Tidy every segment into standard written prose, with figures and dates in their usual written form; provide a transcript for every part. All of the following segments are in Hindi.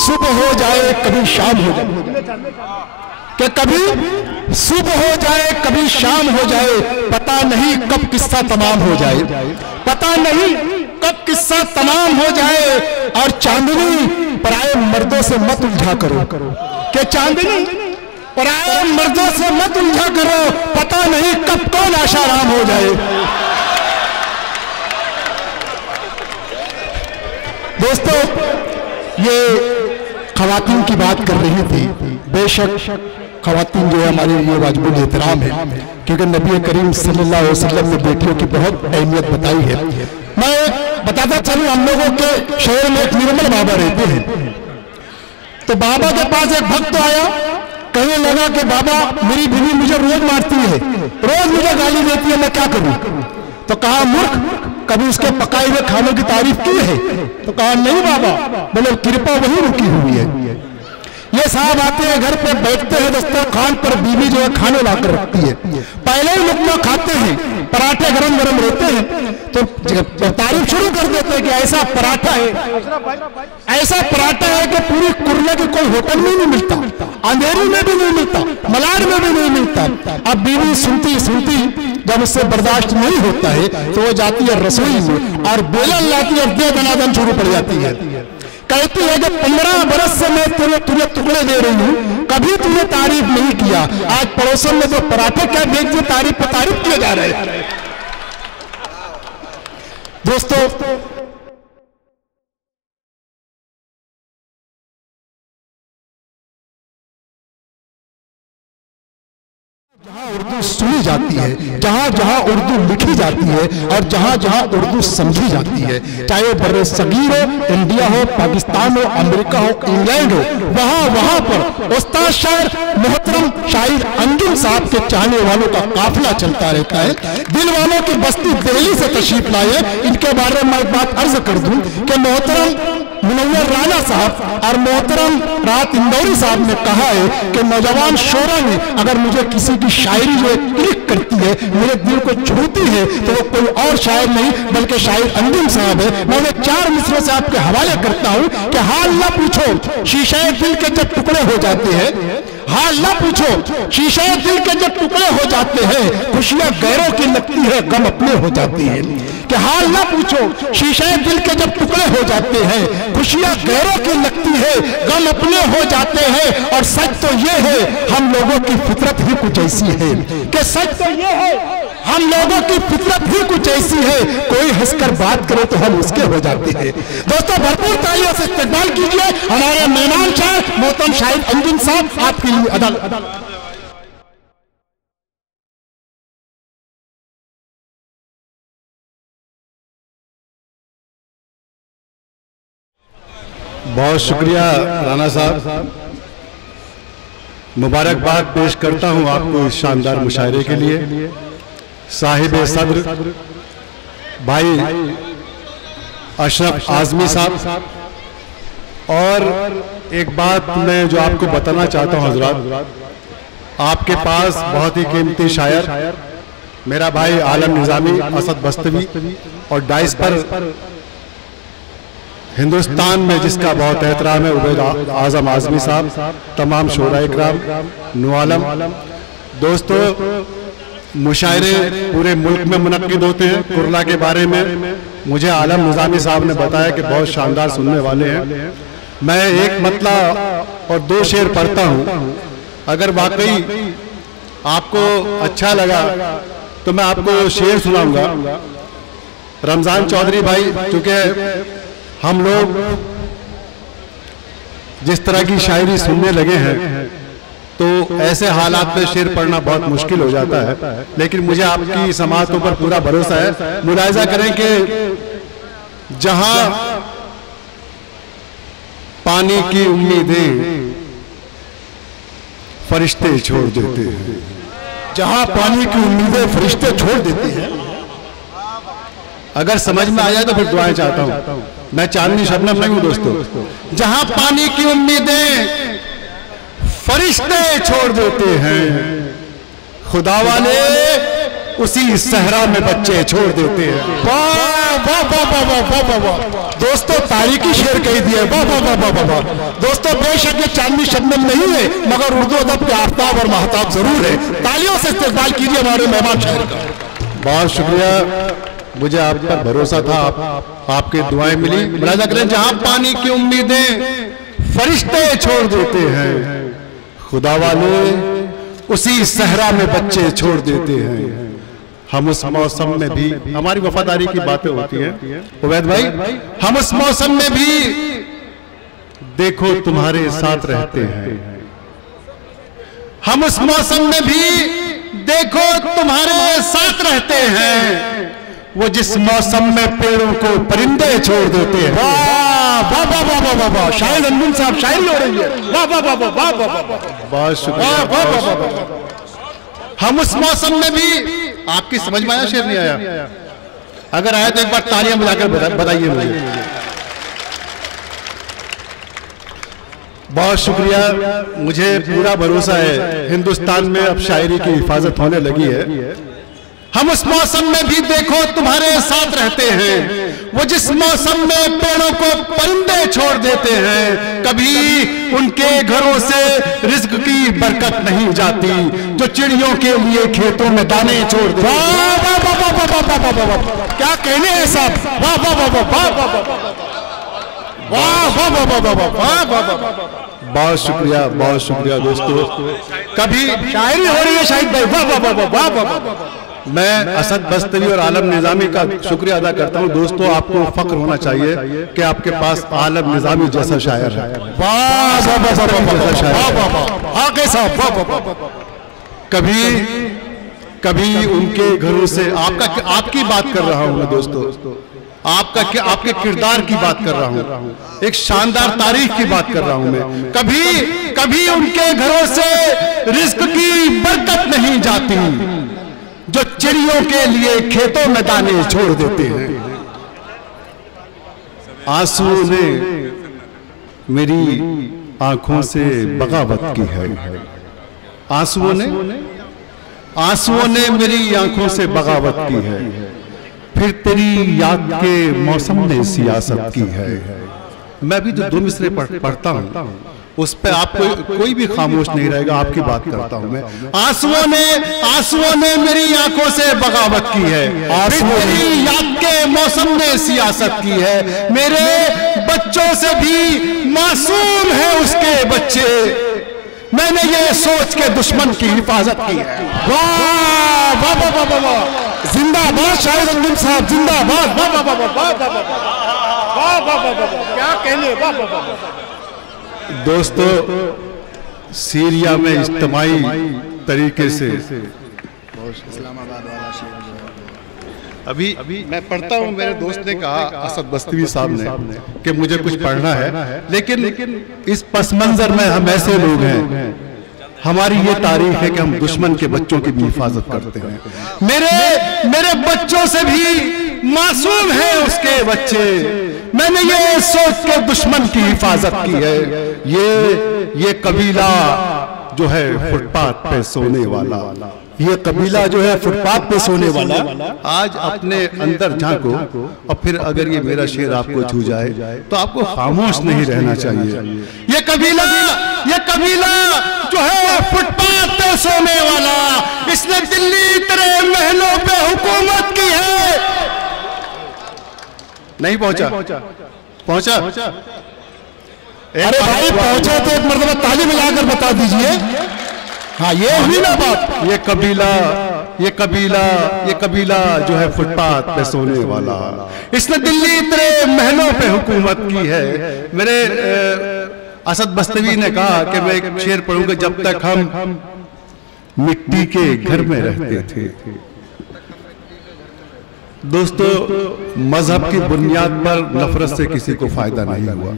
सुबह हो जाए कभी शाम हो जाए, कि कभी सुबह हो जाए कभी शाम हो जाए, पता नहीं कब किस्सा तमाम हो जाए, पता नहीं कब किस्सा तमाम हो जाए। और चांदनी पराए मर्दों से मत उलझा करो, कि चांदनी पराए मर्दों से मत उलझा करो, पता नहीं कब कौन आशाराम हो जाए। दोस्तों, ये खवातीन की बात कर रही थी। बेशक खवातीन जो है हमारे लिए वाजिबुल एहतराम है, क्योंकि नबी करीम सल्लल्लाहु अलैहि वसल्लम ने बेटियों की बहुत अहमियत बताई है। मैं बताता चलूं, हम लोगों के शहर में एक निर्मल बाबा रहते हैं। तो बाबा के पास एक भक्त आया, कहने लगा कि बाबा मेरी बीवी मुझे रोज मारती है, रोज मुझे गाली देती है, मैं क्या करूं? तो कहा मूर्ख, कभी उसके पकाए हुए खानों की तारीफ की है? तो कहा नहीं बाबा, बोले कृपा वही रुकी हुई है। ये साहब आते हैं, घर पे बैठते हैं, दस्तरखान पर बीवी जो है खाने लाकर रखती है, पहले ही लुकमा खाते हैं, पराठे गरम गरम रहते हैं, तो तारीफ शुरू कर देते हैं कि ऐसा पराठा है, ऐसा पराठा है कि पूरी कुर्ला के कोई होटल में नहीं मिलता, अंधेरी में भी नहीं मिलता, मलाड में भी नहीं मिलता। अब बीवी सुनती सुनती जब उससे बर्दाश्त नहीं होता है तो वो जाती है रसोई में और बेलन लाती है और दे दनादन शुरू पड़ जाती है। कहती है कि 15 बरस से मैं तुझे टुकड़े दे रही हूँ, कभी तुमने तारीफ नहीं किया, आज पड़ोसन में तो पराठे क्या भेज दिए, तारीफ पर तारीफ किए जा रहे हैं। दोस्तों, जहां उर्दू सुनी जाती है, जहां जहां उर्दू लिखी जाती है और जहां जहां उर्दू समझी जाती है, चाहे वो बर्रे सगीर हो, इंडिया हो, पाकिस्तान हो, अमेरिका हो, इंग्लैंड हो, वहां वहां पर उस्ताद शायर मोहतरम शायर अंजुम साहब के चाहने वालों का काफिला चलता रहता है। दिल वालों की बस्ती दिल्ली से तशरीफ लाए। इनके बारे में एक बात अर्ज कर दूं कि मोहतरम मुनव्वर राना साहब और मोहतरम राहत इंदौरी साहब ने कहा है कि नौजवान शोरा ने अगर मुझे किसी की शायरी जो क्लिक करती है, मेरे दिल को छूती है, तो वो कोई और शायर नहीं बल्कि शायर अंजुम साहब है। मैं उन्हें 4 मिसरों से आपके हवाले करता हूं कि हाल ना पूछो शीशे दिल के जब टुकड़े हो जाते हैं, हाल ना पूछो शीशे दिल के जब टुकड़े हो जाते हैं, खुशियां गैरों की लगती है, गम अपने हो जाती है। कि हाल ना पूछो शीशे दिल के जब टुकड़े हो जाते हैं, खुशियां गैरों की लगती है, गम अपने हो जाते हैं। और सच तो ये है हम लोगों की फितरत ही कुछ ऐसी है, कि सच तो ये है हम लोगों की फितरत ही कुछ ऐसी है, कोई हंसकर बात करे तो हम उसके हो जाते हैं। दोस्तों, भरपूर तालियों से इस्तकबाल कीजिए हमारे मेहमान शायर मोहतरम शायर अंजुम साहब, आपके लिए अदालत। बहुत शुक्रिया राणा साहब, मुबारकबाद पेश करता हूं आपको इस शानदार मुशायरे के लिए। साहिब सद्र भाई अशरफ आजमी साहब, और एक बात मैं जो आपको बताना चाहता हूं हजरात, आपके पास बहुत ही कीमती शायर मेरा भाई आलम निजामी असद बस्तवी, और डाइस पर हिंदुस्तान में जिसका बहुत एहतराम है उबैद आजम आजमी साहब, तमाम शोरा इकराम, नुआलम। दोस्तों, मुशायरे पूरे मुल्क में मुनक्किद होते हैं। कुर्ला के बारे में मुझे आलम निजामी साहब ने बताया कि बहुत शानदार सुनने वाले हैं। मैं एक मतला और 2 शेर पढ़ता हूँ, अगर वाकई आपको अच्छा लगा तो मैं आपको शेर सुनाऊंगा। रमजान चौधरी भाई, चूंकि हम लोग जिस तरह की शायरी सुनने लगे हैं तो ऐसे हालात में शेर पढ़ना बहुत मुश्किल हो जाता है, लेकिन मुझे आपकी समाअतों पर पूरा भरोसा है। मुलाहिजा करें कि जहां पानी की उम्मीदें फरिश्ते छोड़ देते हैं, जहां पानी की उम्मीदें फरिश्ते छोड़ देते हैं। अगर समझ में आ जाए तो फिर दुआएं चाहता हूं, मैं चांदनी शबनम नहीं हूं दोस्तों। जहां पानी की उम्मीदें फरिश्ते छोड़ देते हैं, खुदा वाले उसी सहरा में बच्चे छोड़ देते हैं। वाह वाह वाह वाह वाह वाह वाह वाह दोस्तों, तारीखी शेर कह दिया। वाह वाह वाह वाह वाह वाह दोस्तों, बेशक ये चांदनी शबनम नहीं है, मगर उर्दू अदब के आफ्ताब और महताब जरूर है। तालियों से इस्तेमाल कीजिए हमारे मेहमान शायर का। बहुत शुक्रिया, मुझे आप पर भरोसा था, आपकी दुआएं मिली। मुलाजा करें, जहां पानी की उम्मीदें फरिश्ते छोड़ देते हैं, खुदा वाले उसी सहरा में बच्चे छोड़ देते हैं। हम उस मौसम में भी, हमारी वफादारी की बातें होती हैं उवैद भाई, हम उस मौसम में भी देखो तुम्हारे साथ रहते हैं। हम उस मौसम में भी देखो तुम्हारे साथ रहते हैं, वो जिस मौसम में पेड़ों को परिंदे छोड़ देते हैं। वाह वाह वाह वाह वाह वाह, शायद अनमुन साहब शायरी हो रही है। वाह वाह वाह वाह वाह वाह वाह, बहुत शुक्रिया। हम उस मौसम में भी, आपकी समझ में आया शेर नहीं आया? अगर आया तो एक बार तालियां बजाकर बताइए मुझे। बहुत शुक्रिया, मुझे पूरा भरोसा है हिंदुस्तान में अब शायरी की हिफाजत होने लगी है। हम उस मौसम में भी देखो तुम्हारे साथ रहते हैं, वो जिस मौसम में पेड़ों को परिंदे छोड़ देते हैं, कभी उनके घरों से रिज्क की बरकत नहीं जाती, जो चिड़ियों के लिए खेतों में दाने छोड़ देते हैं। वाह वाह वाह वाह वाह वाह वाह वाह, क्या कहने हैं साहब। वाह वाह वाह वाह वाह वाह वाह वाह वाह वाह वाह वाह वाह वाह, बहुत शुक्रिया दोस्तों। कभी शायरी हो रही है शाहिद भाई। वाह वाह वाह वाह वाह वाह। मैं असद बस्तवी और आलम निजामी का शुक्रिया अदा करता हूं। दोस्तों, आपको फख्र होना चाहिए कि आपके पास आलम निजामी जैसा शायर है। वाह वाह वाह वाह वाह, आगे साहब वाह वाह वाह। कभी उनके घरों से आपकी बात कर रहा हूं मैं दोस्तों, आपके किरदार की बात कर रहा हूं, एक शानदार तारीख की बात कर रहा हूं मैं। कभी उनके घरों से रिज्क की बरकत नहीं जाती, जो चिड़ियों के लिए खेतों में दाने छोड़ देते हैं। आंसुओं ने मेरी आंखों से बगावत की है, आंसुओं ने मेरी आंखों से बगावत की है, फिर तेरी याद के मौसम ने सियासत की है। मैं भी जो दो मिसरे पढ़ता हूं उस पे आपको कोई भी खामोश नहीं रहेगा, आपकी बात करता हूं मैं। आंसुओं ने मेरी आंखों से बगावत की है, मेरी याद के मौसम ने सियासत की है, मेरे बच्चों से भी मासूम है उसके बच्चे, मैंने ये सोच के दुश्मन की हिफाजत की है। वाह वाह वाह वाह वाह, जिंदाबाद शाहिद अंजुम साहब, जिंदाबाद। वाह वाह वाह वाह वाह वाह वाह वाह, क्या कहने। वाह वाह वाह। दोस्तों, सीरिया में इज्तिमाई तरीके से अभी मैं पढ़ता हूं, मेरे दोस्त ने कहा, असद बस्तवी साहब ने, कि मुझे कुछ पढ़ना है, लेकिन इस पस मंजर में हम ऐसे लोग हैं, हमारी ये तारीख है कि हम दुश्मन के बच्चों की भी हिफाजत करते हैं। मेरे बच्चों से भी मासूम है उसके बच्चे, मैंने ये सोच के दुश्मन की हिफाजत की है। ये कबीला जो है फुटपाथ पे सोने वाला, ये कबीला जो है फुटपाथ पे सोने वाला, आज अपने अंदर झांको, और फिर अगर ये मेरा शेर आपको छू जाए तो आपको खामोश नहीं रहना चाहिए। ये कबीला जो है फुटपाथ पे सोने वाला, इसने दिल्ली तेरे महलों पे हुकूमत की है। नहीं पहुंचा। अरे भाई पहुंचा तो एक मर्तबा ताली मिलाकर बता दीजिए। हाँ, ये हुई ना बात। ये कबीला जो है फुटपाथ पे सोने वाला, इसने दिल्ली तेरे महलों पे हुकूमत की है। मेरे असद बस्तवी ने कहा कि मैं एक शेर पढ़ूंगा, जब तक हम मिट्टी के घर में रहते थे, दोस्तों, मजहब की बुनियाद पर नफरत से किसी को फायदा नहीं हुआ।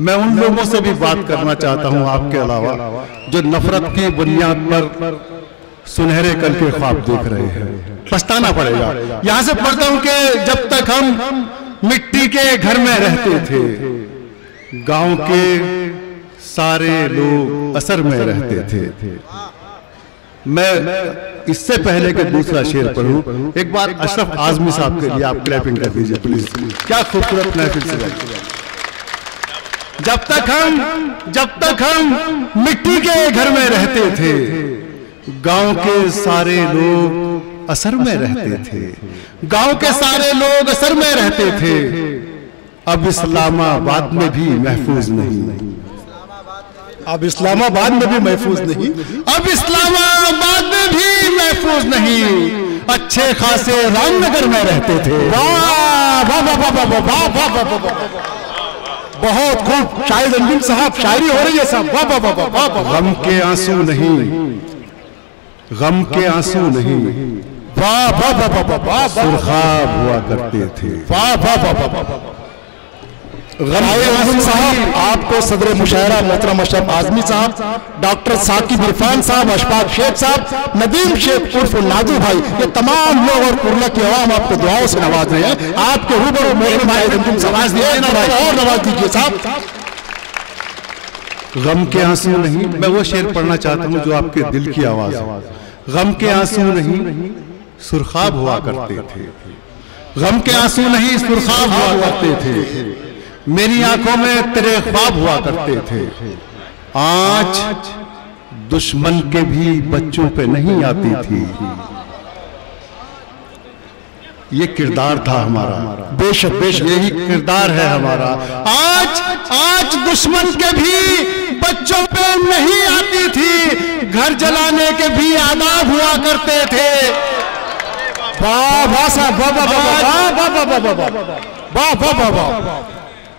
मैं उन लोगों से भी बात करना चाहता हूं आपके अलावा जो नफरत की बुनियाद पर सुनहरे कल के ख्वाब देख रहे हैं। पछताना पड़ेगा। यहां से पढ़ता हूं कि जब तक हम मिट्टी के घर में रहते थे, गांव के सारे लोग असर में रहते थे। मैं इससे पहले कि दूसरा शेर पढ़ूं, एक बार अशरफ आजमी साहब के लिए आप क्लैपिंग कर दीजिए प्लीज। क्या खूबसूरत महफिल से गई। जब तक हम मिट्टी के घर में रहते थे, गांव के सारे लोग असर में रहते थे। गांव के सारे लोग असर में रहते थे। अब इस्लामाबाद में भी महफूज नहीं। अब इस्लामाबाद में भी महफूज नहीं। अब इस्लामाबाद में भी महफूज नहीं। अच्छे खासे रामनगर में रहते थे। वाह वाह वाह वाह वाह वाह वाह वाह वाह, बहुत खूब शाहिद अंजुम साहब, शायरी हो रही है साहब। वाह वाह वाह वाह वाह। गम के आंसू नहीं, गम के आंसू नहीं, वाह वाह वाह वाह वाह, सुरखाब हुआ करते थे। वाह वाह वाह वाह वाह। साहब आपको सदर मुशायरा मोहतरम अशरफ आजमी साहब, डॉक्टर साकिब इरफान साहब, अशफाक शेख साहब, नदीम शेख उर्फ नादू भाई, ये तमाम लोग और कुर्ला की आवाम आपको दुआओं से नवाज रहे हैं। आपके रूबरू मोहतरम और नवाज दीजिए साहब। गम के आंसू नहीं, मैं वो शेर पढ़ना चाहता हूँ जो आपके दिल की आवाज है। गम के आंसू नहीं, सुरखाब हुआ करते थे। गम के आंसू नहीं, सुरखाब हुआ करते थे। मेरी आंखों में तेरे ख्वाब हुआ करते थे। आज दुश्मन के भी बच्चों पे नहीं आती थी। ये किरदार था हमारा। बेशक बेशक यही किरदार है हमारा। आज दुश्मन के भी बच्चों पे नहीं आती थी। घर जलाने के भी आदाब हुआ करते थे। वाह वाह साहब, वाह वाह वाह वाह वाह वाह वाह वाह वाह वाह वाह,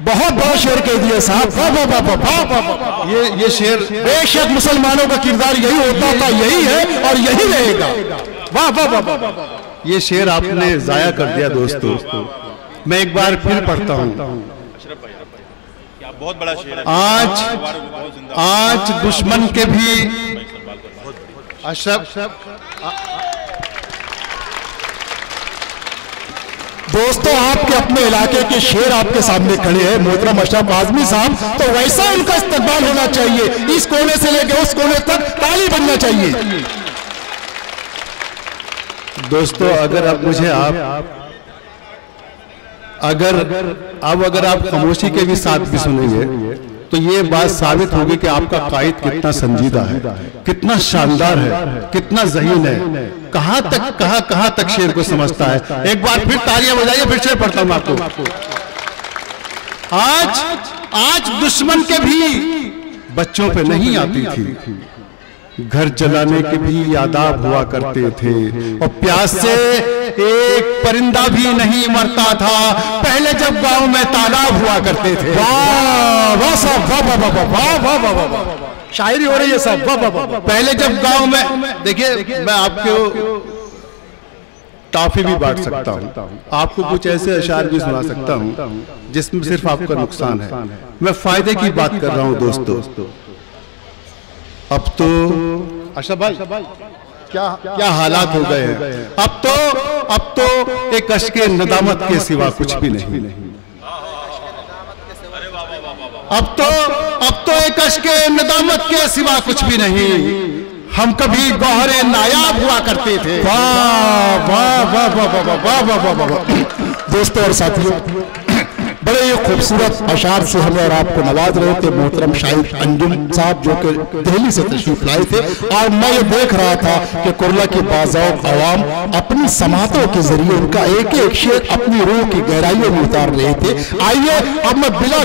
बहुत बहुत शेर कह दिए साहब। वाह वाह वाह वाह वाह वाह। ये शेर बेशक मुसलमानों का किरदार यही होता था, यही है और यही रहेगा। वाह वाह वाह वाह। ये शेर आपने जाया कर दिया दोस्तों। मैं एक बार फिर पढ़ता हूँ। बहुत बड़ा शेर है। आज दुश्मन के भी अशरफ दोस्तों, आपके अपने इलाके के शेर आपके सामने खड़े हैं मोहतरम अशरफ आजमी साहब, तो वैसा उनका इस्तेमाल होना चाहिए। इस कोने से लेकर उस कोने तक ताली बनना चाहिए। दोस्तों, अगर अब मुझे अगर आप खामोशी के भी साथ भी सुनेंगे तो ये बात साबित होगी कि आपका कायद कितना संजीदा है, कितना शानदार है, कितना ज़हीन है, कहां तक शेर को समझता है। एक बार फिर तालियां बजाइए, फिर शेर पढ़ता हूं आपको। आज दुश्मन के भी बच्चों पे नहीं आती थी। घर जलाने के भी आदाब हुआ करते थे। और प्यास से एक परिंदा भी नहीं मरता था पहले जब गांव में तालाब हुआ करते थे। वाह वाह साहब, वाह वाह वाह वाह वाह वाह वाह, शायरी हो रही है साहब। वाह वाह वाह। पहले जब गांव में, देखिए मैं आपको टॉफी भी बांट सकता हूँ, आपको कुछ ऐसे अशार भी सुना सकता हूँ जिसमें सिर्फ आपका नुकसान है। मैं फायदे की बात कर रहा हूँ दोस्तों। अब तो अशरफ भाई क्या हालात हो गए हैं। अब तो एक अश्के नदामत के सिवा कुछ भी नहीं। अब तो एक अश्के नदामत के सिवा कुछ भी नहीं। हम कभी गौहरे नायाब हुआ करते थे। वाह वाह वाह वाह वाह वाह वाह वाह। दोस्तों और साथियों, बड़े ही खूबसूरत अशार से हमें और आपको नवाज रहे थे मोहतरम शाहिद अंजुम साहब, जो कि दिल्ली से तशरीफ लाए थे। और मैं ये देख रहा था कि कुर्ला की बाज़ौक़ अवाम अपनी समातों के जरिए उनका एक एक शेर अपनी रूह की गहराइयों में उतार रहे थे। आइए अब मैं बिला